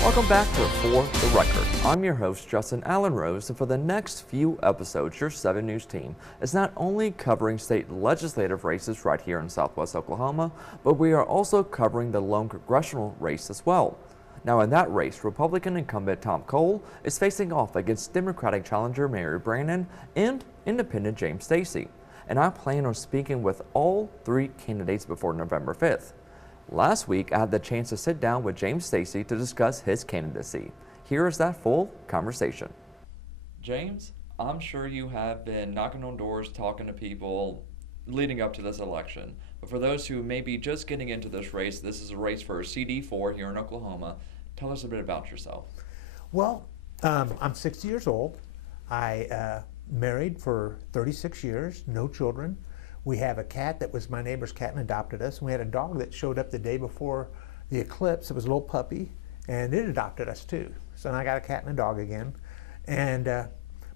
Welcome back to For the Record. I'm your host, Justin Allen Rose, and for the next few episodes, your 7 News team is not only covering state legislative races right here in southwest Oklahoma, but we are also covering the lone congressional race as well. Now in that race, Republican incumbent Tom Cole is facing off against Democratic challenger Mary Brannon and Independent James Stacy. And I plan on speaking with all 3 candidates before November 5th. Last week, I had the chance to sit down with James Stacy to discuss his candidacy. Here is that full conversation. James, I'm sure you have been knocking on doors, talking to people leading up to this election. But for those who may be just getting into this race, this is a race for CD04 here in Oklahoma. Tell us a bit about yourself. Well, I'm 60 years old. I married for 36 years, no children. We have a cat that was my neighbor's cat and adopted us. And we had a dog that showed up the day before the eclipse. It was a little puppy, and it adopted us too. So now I got a cat and a dog again. And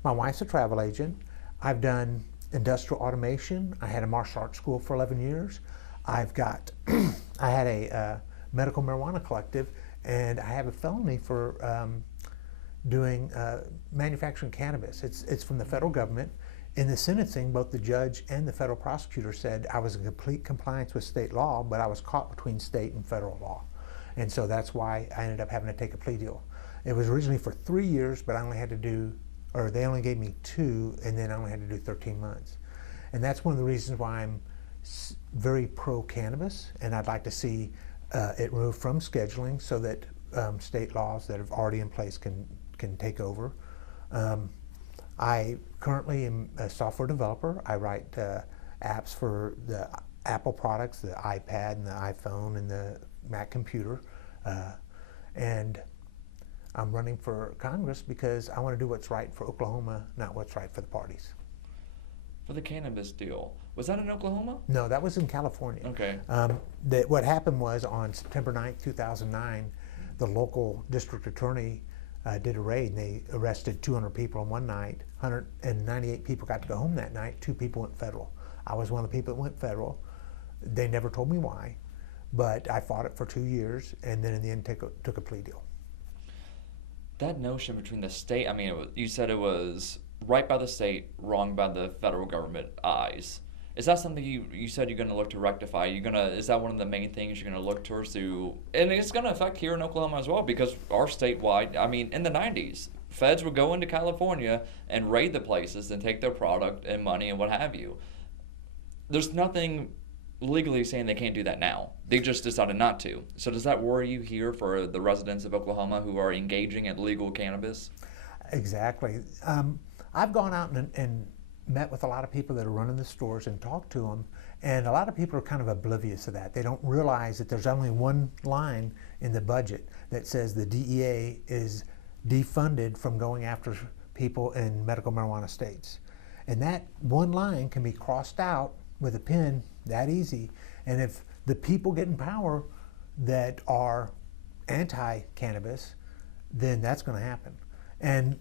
my wife's a travel agent. I've done industrial automation. I had a martial arts school for 11 years. I had a medical marijuana collective, and I have a felony for doing manufacturing cannabis. It's from the federal government. In the sentencing, both the judge and the federal prosecutor said I was in complete compliance with state law, but I was caught between state and federal law. And so that's why I ended up having to take a plea deal. It was originally for 3 years, but I only had to do, or they only gave me 2, and then I only had to do 13 months. And that's one of the reasons why I'm very pro-cannabis, and I'd like to see it removed from scheduling so that state laws that are already in place can take over. I currently am a software developer. I write apps for the Apple products, the iPad and the iPhone and the Mac computer. And I'm running for Congress because I want to do what's right for Oklahoma, not what's right for the parties. For the cannabis deal, was that in Oklahoma? No, that was in California. Okay. What happened was on September 9th, 2009, the local district attorney did a raid, and they arrested 200 people on one night. 198 people got to go home that night. 2 people went federal. I was one of the people that went federal. They never told me why, but I fought it for 2 years, and then in the end took a plea deal. That notion between the state, I mean, you said it was right by the state, wrong by the federal government eyes. Is that something you said you're going to look to rectify? Is that one of the main things you're going to look towards to, and it's going to affect here in Oklahoma as well, because our statewide, I mean, in the 90s, feds would go into California and raid the places and take their product and money and what have you. There's nothing legally saying they can't do that now. They just decided not to. So does that worry you here for the residents of Oklahoma who are engaging in legal cannabis? Exactly. I've gone out and met with a lot of people that are running the stores and talked to them, and a lot of people are kind of oblivious to that. They don't realize that there's only one line in the budget that says the DEA is defunded from going after people in medical marijuana states. And that one line can be crossed out with a pen that easy. And if the people get in power that are anti-cannabis, then that's going to happen. And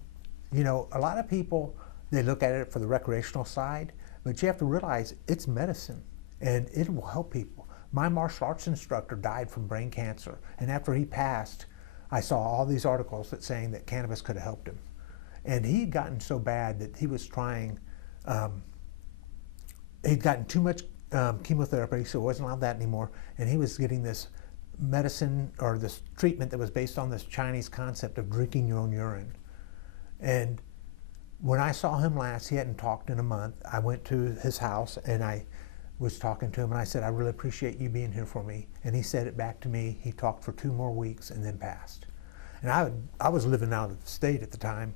you know, a lot of people, they look at it for the recreational side, but you have to realize it's medicine and it will help people. My martial arts instructor died from brain cancer, and after he passed, I saw all these articles that saying that cannabis could have helped him. And he'd gotten so bad that he was trying, he'd gotten too much chemotherapy, so he wasn't allowed that anymore, and he was getting this medicine or this treatment that was based on this Chinese concept of drinking your own urine. And when I saw him last, he hadn't talked in a month. I went to his house and I was talking to him, and I said, I really appreciate you being here for me. And he said it back to me. He talked for 2 more weeks and then passed. And I was living out of the state at the time,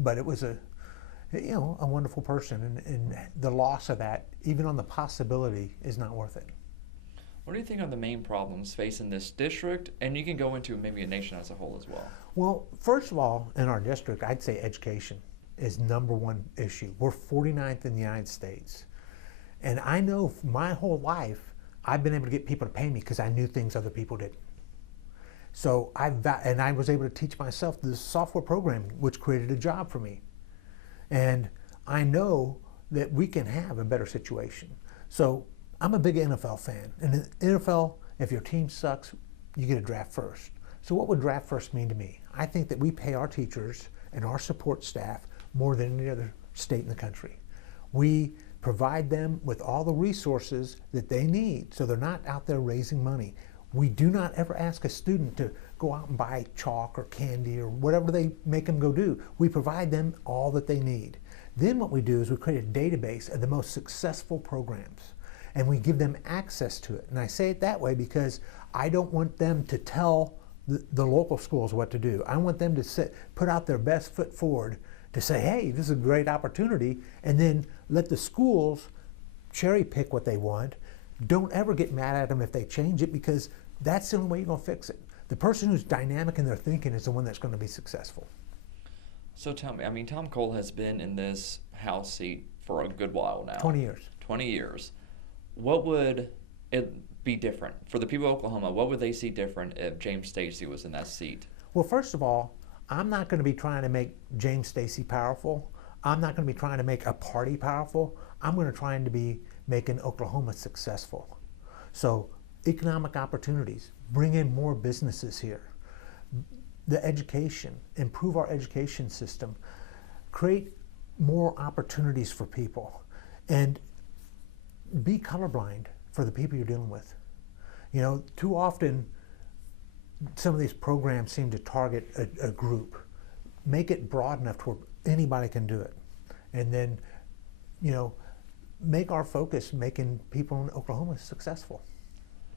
but it was a wonderful person, and the loss of that, even on the possibility, is not worth it. What do you think are the main problems facing this district? And you can go into maybe a nation as a whole as well. Well, first of all, in our district, I'd say education is #1 issue. We're 49th in the United States. And I know my whole life, I've been able to get people to pay me because I knew things other people didn't. So I was able to teach myself this software programming, which created a job for me. And I know that we can have a better situation. So I'm a big NFL fan. And in the NFL, if your team sucks, you get a draft first. So what would draft first mean to me? I think that we pay our teachers and our support staff more than any other state in the country. We provide them with all the resources that they need so they're not out there raising money. We do not ever ask a student to go out and buy chalk or candy or whatever they make them go do. We provide them all that they need. Then what we do is we create a database of the most successful programs, and we give them access to it. And I say it that way because I don't want them to tell the local schools what to do. I want them to put out their best foot forward to say, hey, this is a great opportunity, and then let the schools cherry pick what they want. Don't ever get mad at them if they change it, because that's the only way you're going to fix it. The person who's dynamic in their thinking is the one that's going to be successful. So tell me, I mean, Tom Cole has been in this House seat for a good while now. 20 years. 20 years. What would it be different? For the people of Oklahoma, what would they see different if James Stacy was in that seat? Well, first of all, I'm not going to be trying to make James Stacy powerful. I'm not going to be trying to make a party powerful. I'm going to try to be making Oklahoma successful. So economic opportunities, bring in more businesses here. The education, improve our education system, create more opportunities for people, and be colorblind for the people you're dealing with. You know, too often some of these programs seem to target a group. Make it broad enough to where anybody can do it. And then, you know, make our focus making people in Oklahoma successful.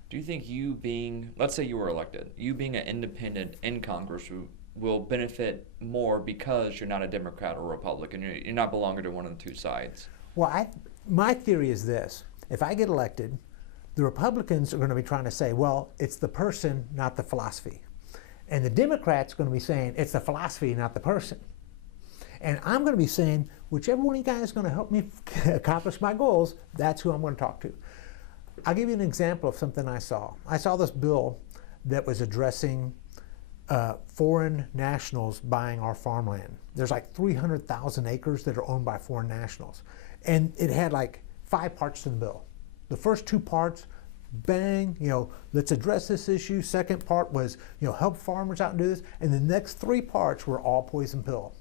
Do you think you being, let's say you were elected, you being an independent in Congress will benefit more because you're not a Democrat or Republican, you're not belonging to one of the two sides? Well, my theory is this. If I get elected, the Republicans are going to be trying to say, well, it's the person, not the philosophy. And the Democrats are going to be saying, it's the philosophy, not the person. And I'm going to be saying, whichever one of you guys is going to help me accomplish my goals, that's who I'm going to talk to. I'll give you an example of something I saw. I saw this bill that was addressing foreign nationals buying our farmland. There's like 300,000 acres that are owned by foreign nationals. And it had like 5 parts to the bill. The first 2 parts, bang, you know, let's address this issue. Second part was, you know, help farmers out and do this. And the next 3 parts were all poison pill.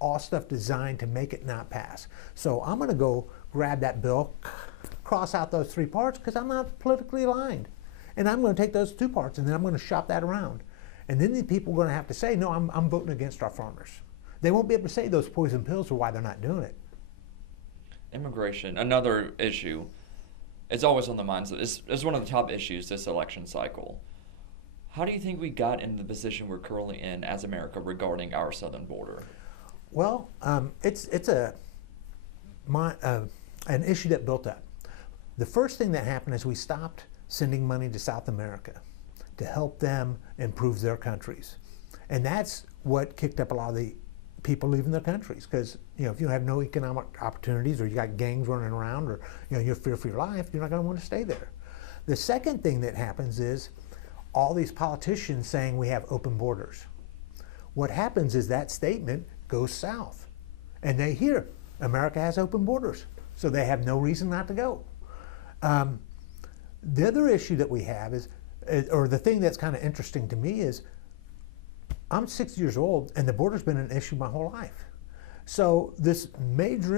All stuff designed to make it not pass. So I'm going to go grab that bill, cross out those 3 parts because I'm not politically aligned. And I'm going to take those 2 parts and then I'm going to shop that around. And then the people are going to have to say, no, I'm voting against our farmers. They won't be able to say those poison pills are why they're not doing it. Immigration, another issue. It's always on the minds. It's one of the top issues this election cycle. How do you think we got into the position we're currently in as America regarding our southern border? Well, it's an issue that built up. The first thing that happened is we stopped sending money to South America to help them improve their countries. And that's what kicked up a lot of the people leaving their countries, because you know, if you have no economic opportunities or you got gangs running around or you know, you're fear for your life, you're not going to want to stay there. The second thing that happens is all these politicians saying we have open borders. What happens is that statement goes south and they hear America has open borders, so they have no reason not to go. The other issue that we have is, or the thing that's kind of interesting to me is, I'm 60 years old and the border's been an issue my whole life. So this major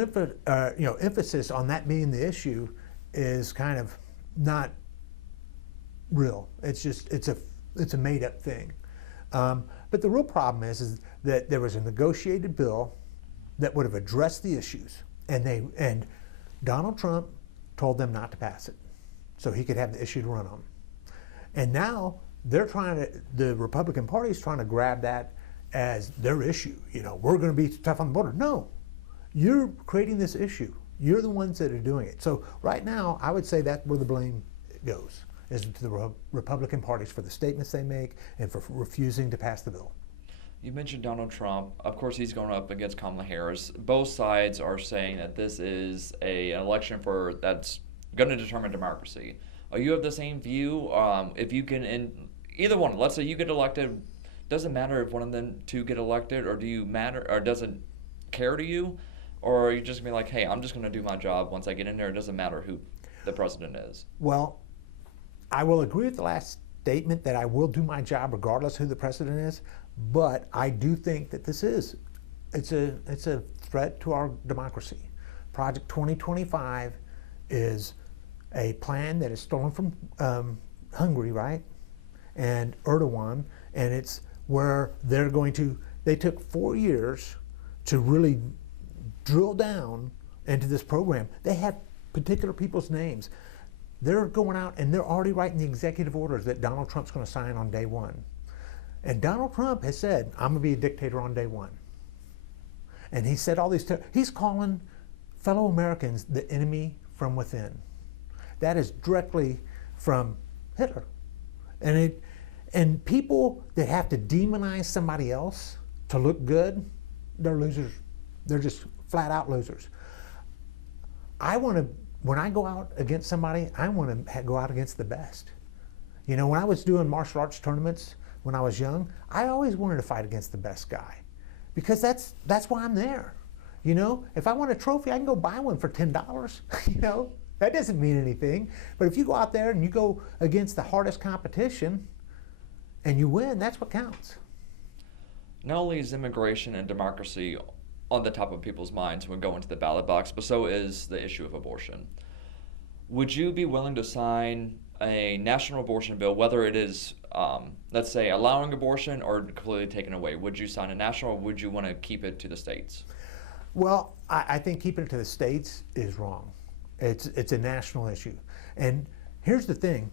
emphasis on that being the issue is kind of not real. It's just, it's a made up thing. But the real problem is that there was a negotiated bill that would have addressed the issues, and Donald Trump told them not to pass it so he could have the issue to run on. And now they're the Republican Party is trying to grab that as their issue. You know, we're going to be tough on the border. No, you're creating this issue. You're the ones that are doing it. So right now, I would say that's where the blame goes, is to the Republican parties for the statements they make and for refusing to pass the bill. You mentioned Donald Trump. Of course, he's going up against Kamala Harris. Both sides are saying that this is an election that's going to determine democracy. Are you of the same view? If you can, in either one, let's say you get elected, doesn't matter if one of them two get elected, or do you matter, or doesn't care to you, or are you just gonna be like, hey, I'm just gonna do my job. Once I get in there, it doesn't matter who the president is? Well, I will agree with the last statement that I will do my job regardless who the president is, but I do think that it's a threat to our democracy. Project 2025 is a plan that is stolen from Hungary, right? And Erdogan, and it's where they took 4 years to really drill down into this program. They have particular people's names. They're going out and they're already writing the executive orders that Donald Trump's going to sign on day one. And Donald Trump has said, I'm going to be a dictator on day one. And he said all these, he's calling fellow Americans the enemy from within. That is directly from Hitler. And people that have to demonize somebody else to look good, they're losers. They're just flat out losers. When I go out against somebody, I want to go out against the best. You know, when I was doing martial arts tournaments when I was young, I always wanted to fight against the best guy, because that's why I'm there. You know, if I want a trophy, I can go buy one for $10. You know, that doesn't mean anything. But if you go out there and you go against the hardest competition and you win, that's what counts. Not only is immigration and democracy on the top of people's minds when going to the ballot box, but so is the issue of abortion. Would you be willing to sign a national abortion bill, whether it is, let's say, allowing abortion or completely taken away? Would you sign a national, or would you want to keep it to the states? Well, I think keeping it to the states is wrong. It's a national issue. And here's the thing.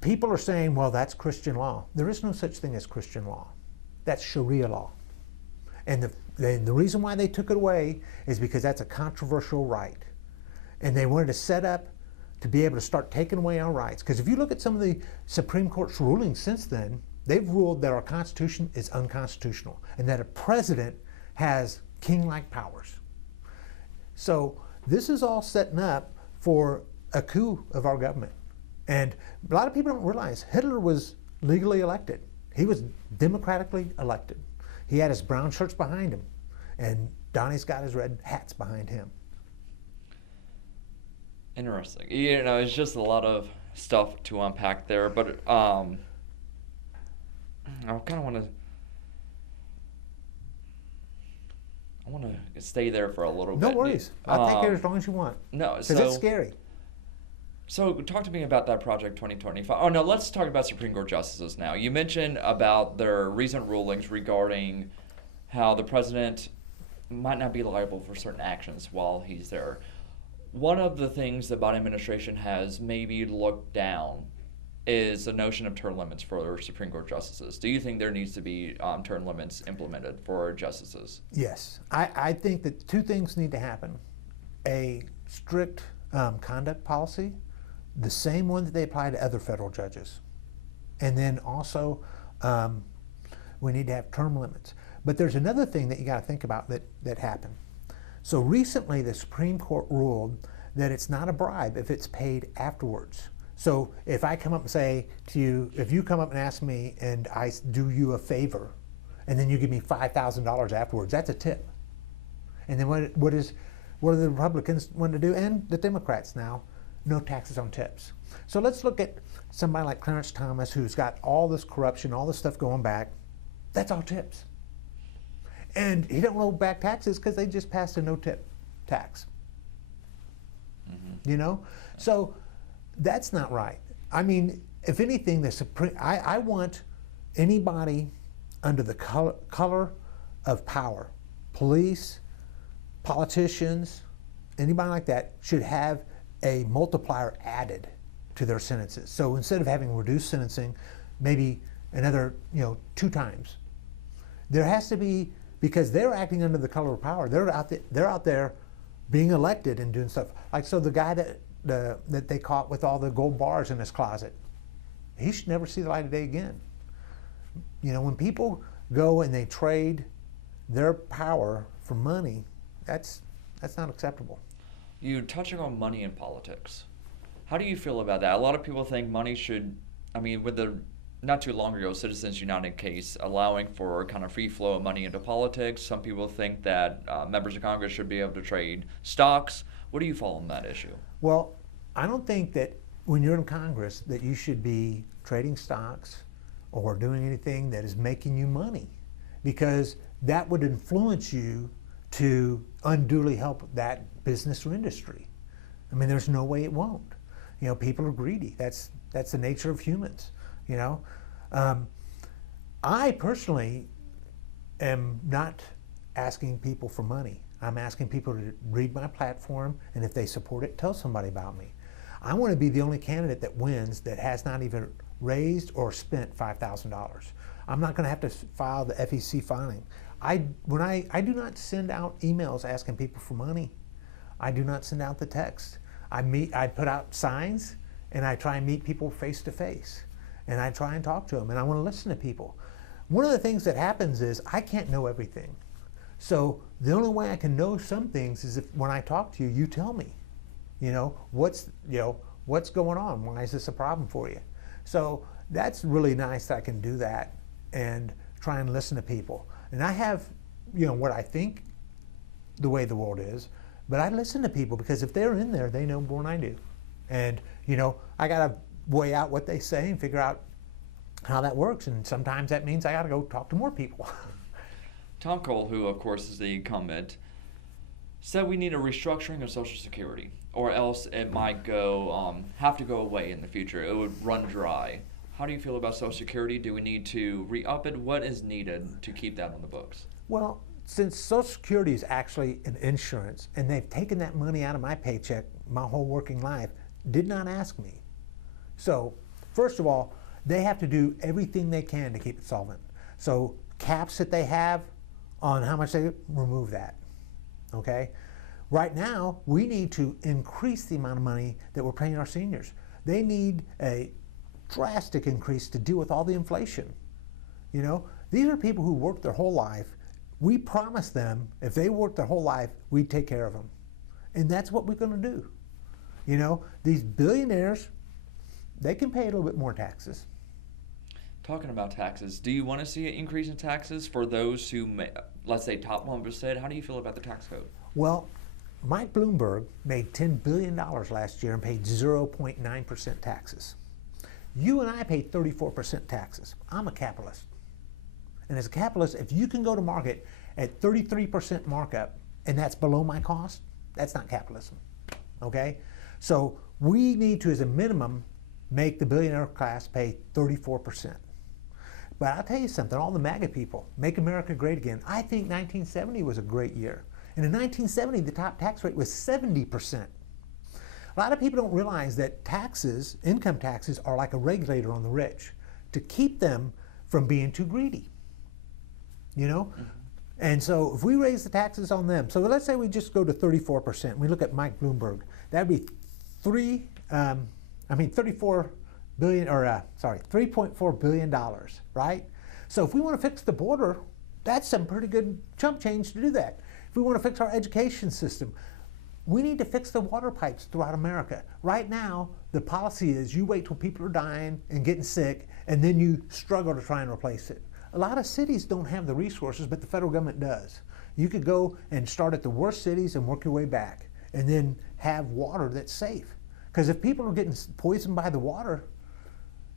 People are saying, well, that's Christian law. There is no such thing as Christian law. That's Sharia law. And the reason why they took it away is because that's a controversial right. And they wanted to set up to be able to start taking away our rights. Because if you look at some of the Supreme Court's rulings since then, they've ruled that our Constitution is unconstitutional and that a president has king-like powers. So this is all setting up for a coup of our government. And a lot of people don't realize Hitler was legally elected. He was democratically elected. He had his brown shirts behind him, and Donnie's got his red hats behind him. Interesting. You know, it's just a lot of stuff to unpack there, but I kind of want to stay there for a little bit. No worries. I'll take it as long as you want. No, because it's scary. So talk to me about that Project 2025. Oh, no, let's talk about Supreme Court justices now. You mentioned about their recent rulings regarding how the president might not be liable for certain actions while he's there. One of the things the Biden administration has maybe looked down is the notion of term limits for Supreme Court justices. Do you think there needs to be term limits implemented for justices? Yes. I think that two things need to happen. A strict conduct policy, the same one that they apply to other federal judges. And then also, we need to have term limits. But there's another thing that you got to think about that happened. So recently, the Supreme Court ruled that it's not a bribe if it's paid afterwards. So if I come up and say to you, if you come up and ask me and I do you a favor, and then you give me $5,000 afterwards, that's a tip. And then what do the Republicans want to do, and the Democrats now? No taxes on tips. So let's look at somebody like Clarence Thomas, who's got all this corruption, all this stuff going back. That's all tips. And he don't owe back taxes because they just passed a no-tip tax. Mm-hmm. You know? So that's not right. I mean, if anything, I want anybody under the color of power, police, politicians, anybody like that, should have a multiplier added to their sentences. So instead of having reduced sentencing, maybe another 2 times. There has to be, because they're acting under the color of power. They're out there being elected and doing stuff. Like, so the guy that they caught with all the gold bars in his closet, he should never see the light of day again. You know, when people go and they trade their power for money, that's not acceptable. You touching on money in politics. How do you feel about that? A lot of people think money should, with the not too long ago Citizens United case allowing for kind of free flow of money into politics. Some people think that members of Congress should be able to trade stocks. What do you follow on that issue? Well, I don't think that when you're in Congress that you should be trading stocks or doing anything that is making you money, because that would influence you to unduly help that business or industry. I mean, there's no way it won't. You know, people are greedy. That's the nature of humans, you know. I personally am not asking people for money. I'm asking people to read my platform, and if they support it, tell somebody about me. I want to be the only candidate that wins that has not even raised or spent $5,000. I'm not going to have to file the FEC filing. I do not send out emails asking people for money. I do not send out the text. I put out signs, and I try and meet people face to face, and I try and talk to them, and I want to listen to people. One of the things that happens is I can't know everything. So the only way I can know some things is if when I talk to you, you tell me, you know, what's going on? Why is this a problem for you? So that's really nice that I can do that and try and listen to people. And I have, you know, what I think the way the world is, but I listen to people because if they're in there, they know more than I do. And, you know, I got to weigh out what they say and figure out how that works. And sometimes that means I got to go talk to more people. Tom Cole, who of course is the incumbent, said we need a restructuring of Social Security, or else it might have to go away in the future. It would run dry. How do you feel about Social Security? Do we need to re-up it? What is needed to keep that on the books? Well, since Social Security is actually an insurance, and they've taken that money out of my paycheck my whole working life, did not ask me. So, first of all, they have to do everything they can to keep it solvent. So, caps that they have on how much they remove that, okay? Right now, we need to increase the amount of money that we're paying our seniors. They need a drastic increase to deal with all the inflation. You know, these are people who worked their whole life. We promised them if they worked their whole life, we'd take care of them. And that's what we're gonna do. You know, these billionaires, they can pay a little bit more taxes. Talking about taxes, do you want to see an increase in taxes for those who, let's say, top 1%? How do you feel about the tax code? Well, Mike Bloomberg made $10 billion last year and paid 0.9% taxes. You and I pay 34% taxes. I'm a capitalist. And as a capitalist, if you can go to market at 33% markup and that's below my cost, that's not capitalism, okay? So we need to, as a minimum, make the billionaire class pay 34%. But I'll tell you something, all the MAGA people, make America great again. I think 1970 was a great year. And in 1970, the top tax rate was 70%. A lot of people don't realize that taxes, income taxes, are like a regulator on the rich to keep them from being too greedy, you know? Mm-hmm. And so if we raise the taxes on them, so let's say we just go to 34%, we look at Mike Bloomberg, that'd be $3.4 billion, right? So if we want to fix the border, that's some pretty good chump change to do that. If we want to fix our education system, we need to fix the water pipes throughout America. Right now, the policy is you wait till people are dying and getting sick, and then you struggle to try and replace it. A lot of cities don't have the resources, but the federal government does. You could go and start at the worst cities and work your way back, and then have water that's safe. Because if people are getting poisoned by the water,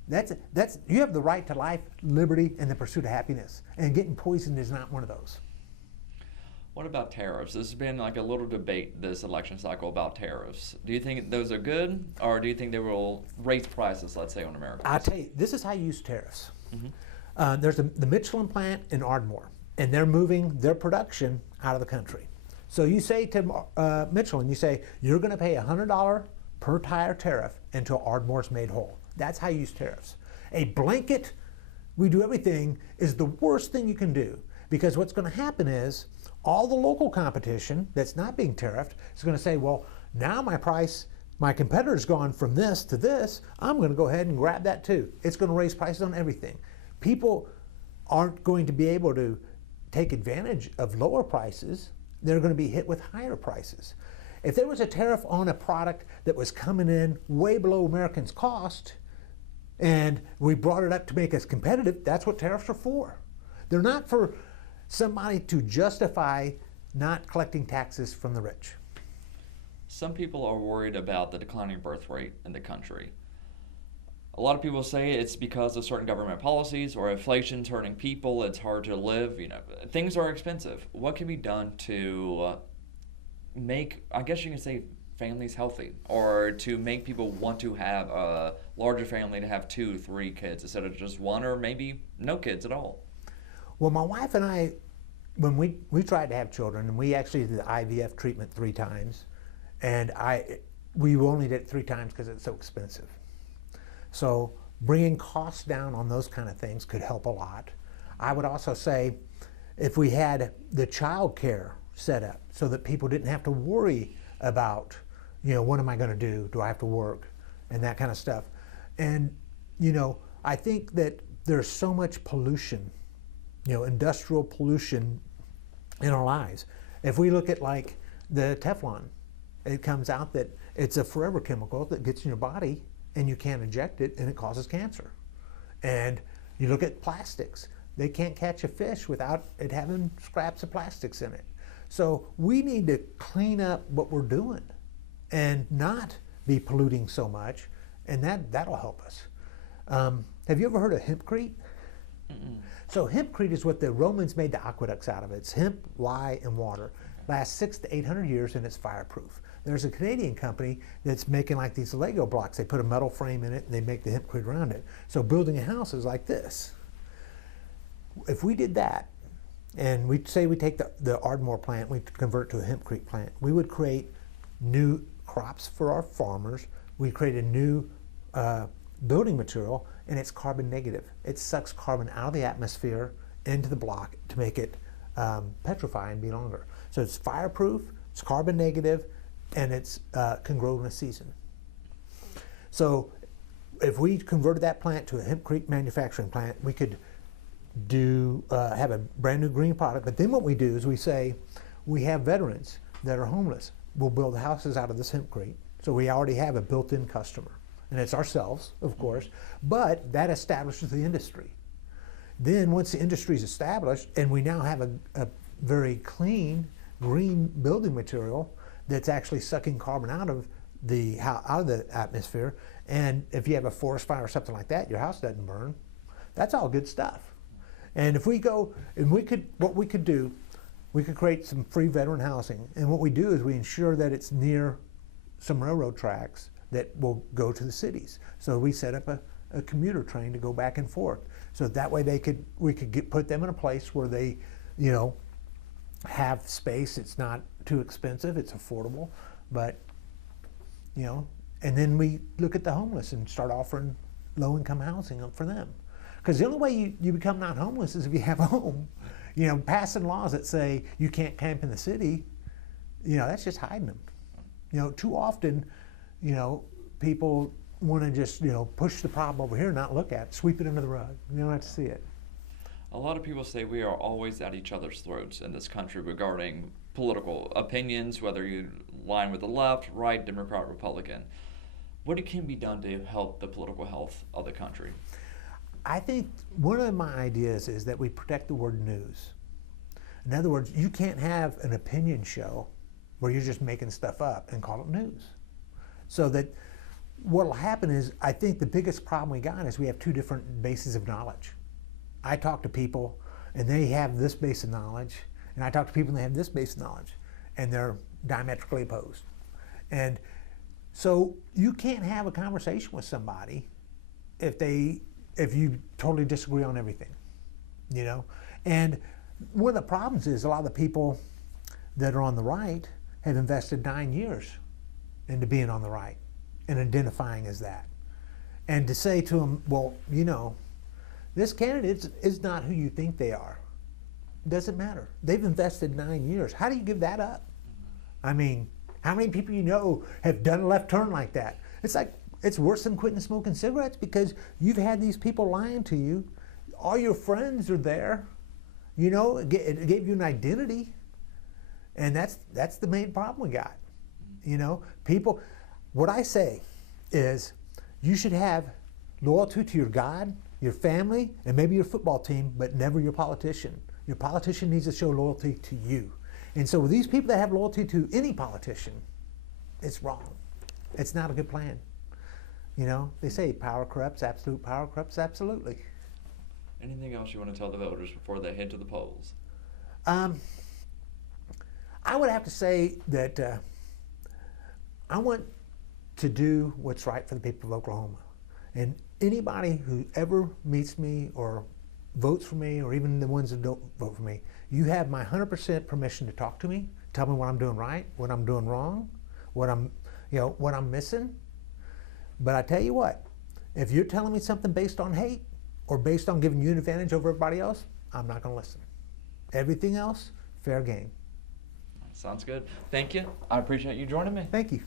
you have the right to life, liberty, and the pursuit of happiness. And getting poisoned is not one of those. What about tariffs? There's been like a little debate this election cycle about tariffs. Do you think those are good, or do you think they will raise prices, let's say, on Americans? I'll tell you, this is how you use tariffs. Mm-hmm. There's the Michelin plant in Ardmore, and they're moving their production out of the country. So you say to Michelin, you say, you're going to pay $100 per tire tariff until Ardmore's made whole. That's how you use tariffs. A blanket, we do everything, is the worst thing you can do, because what's going to happen is all the local competition that's not being tariffed is going to say, well, now my competitor's gone from this to this, I'm going to go ahead and grab that too. It's going to raise prices on everything. People aren't going to be able to take advantage of lower prices. They're going to be hit with higher prices. If there was a tariff on a product that was coming in way below Americans' cost, and we brought it up to make us competitive, that's what tariffs are for. They're not for somebody to justify not collecting taxes from the rich. Some people are worried about the declining birth rate in the country. A lot of people say it's because of certain government policies or inflation's hurting people. It's hard to live. Things are expensive. What can be done to make, I guess you can say, families healthy, or to make people want to have a larger family, to have 2, 3 kids instead of just one, or maybe no kids at all? Well, my wife and I, when we tried to have children, and we actually did the IVF treatment 3 times, and we only did it 3 times because it's so expensive. So bringing costs down on those kind of things could help a lot. I would also say if we had the child care set up so that people didn't have to worry about, what am I going to do? Do I have to work? And that kind of stuff. And, I think that there's so much pollution, industrial pollution in our lives. If we look at like the Teflon, it comes out that it's a forever chemical that gets in your body and you can't inject it and it causes cancer. And you look at plastics, they can't catch a fish without it having scraps of plastics in it. So we need to clean up what we're doing and not be polluting so much, and that'll help us. Have you ever heard of hempcrete? Mm-mm. So hempcrete is what the Romans made the aqueducts out of. It's hemp, lye, and water. Lasts 600 to 800 years and it's fireproof. There's a Canadian company that's making like these Lego blocks. They put a metal frame in it and they make the hempcrete around it. So building a house is like this. If we did that, and we say we take the Ardmore plant, we convert it to a hempcrete plant, we would create new crops for our farmers. We create a new building material, and it's carbon negative. It sucks carbon out of the atmosphere into the block to make it petrify and be longer. So it's fireproof, it's carbon negative, and it's can grow in a season. So if we converted that plant to a hempcrete manufacturing plant, we could have a brand new green product. But then what we do is we say, we have veterans that are homeless. We'll build houses out of this hempcrete. So we already have a built-in customer. And it's ourselves, of course, but that establishes the industry. Then once the industry is established, and we now have a very clean green building material that's actually sucking carbon out of the atmosphere, and if you have a forest fire or something like that, your house doesn't burn. That's all good stuff. And if we go, and what we could do, we could create some free veteran housing. And what we do is we ensure that it's near some railroad tracks that will go to the cities. So we set up a commuter train to go back and forth. So that way we could put them in a place where they, have space. It's not too expensive, it's affordable, but, and then we look at the homeless and start offering low-income housing for them. Because the only way you become not homeless is if you have a home. Passing laws that say you can't camp in the city, that's just hiding them. Too often, people want to just, push the problem over here and not look at it, sweep it under the rug. You don't have to see it. A lot of people say we are always at each other's throats in this country regarding political opinions, whether you line with the left, right, Democrat, Republican. What can be done to help the political health of the country? I think one of my ideas is that we protect the word news. In other words, you can't have an opinion show where you're just making stuff up and call it news. So that what will happen is, I think the biggest problem we got is we have 2 different bases of knowledge. I talk to people and they have this base of knowledge, and I talk to people and they have this base of knowledge, and they're diametrically opposed. And so you can't have a conversation with somebody if you totally disagree on everything, And one of the problems is a lot of the people that are on the right have invested 9 years into being on the right and identifying as that. And to say to them, well, this candidate is not who you think they are. It doesn't matter. They've invested 9 years. How do you give that up? I mean, how many people have done a left turn like that? It's like, it's worse than quitting smoking cigarettes, because you've had these people lying to you. All your friends are there. It gave you an identity. And that's the main problem we got. People, what I say is you should have loyalty to your God, your family, and maybe your football team, but never your politician. Your politician needs to show loyalty to you. And so with these people that have loyalty to any politician, it's wrong. It's not a good plan. You know, they say power corrupts, absolute power corrupts absolutely. Anything else you want to tell the voters before they head to the polls? I would have to say that I want to do what's right for the people of Oklahoma. And anybody who ever meets me or votes for me, or even the ones that don't vote for me, you have my 100% permission to talk to me, tell me what I'm doing right, what I'm doing wrong, what I'm missing. But I tell you what, if you're telling me something based on hate or based on giving you an advantage over everybody else, I'm not going to listen. Everything else, fair game. Sounds good. Thank you. I appreciate you joining me. Thank you.